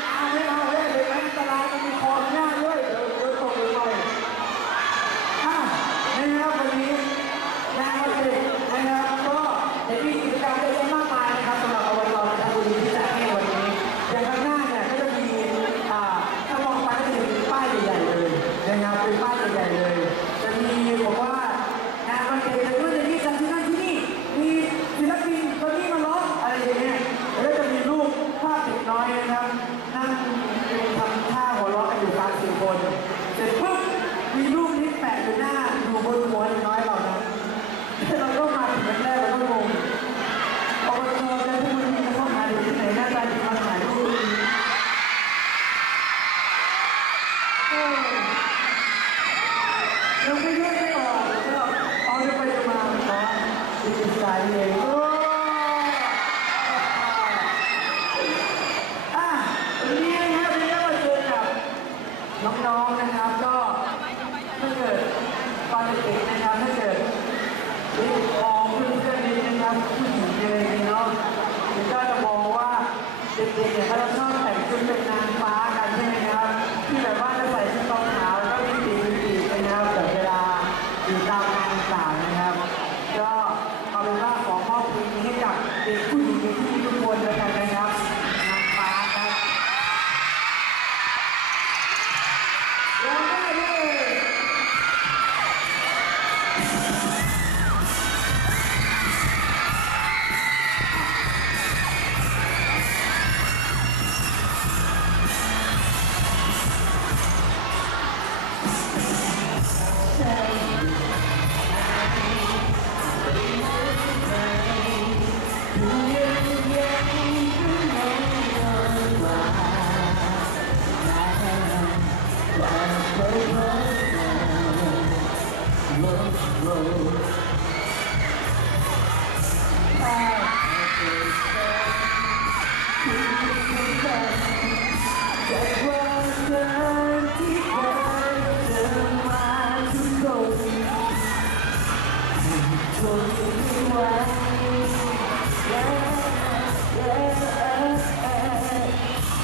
Hallelujah. ายเพลงโอ้อะวันนี้นะครับนี้ก็มาเจอกับน้องๆนะครับ ก็ถ้าเกิดตอนเด็กๆนะครับถ้าเกิดเด็กมองเพื่อนๆนี้นะครับผู้หญิงเลยเนาะก็จะมองว่าเด็กๆเนี่ยเขาจะชอบแต่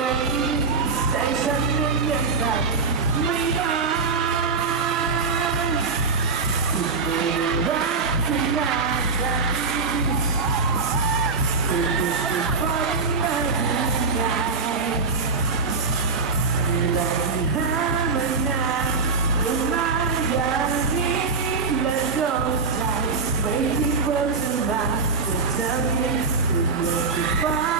mình sẽ dẫn đến nhân dạng mình đã cùng mình đã cùng là rằng cùng mình sẽ vẫn là những ngày lần hai mình là đừng mãi là những lần mấy khi quên tương Tell me, you're the fire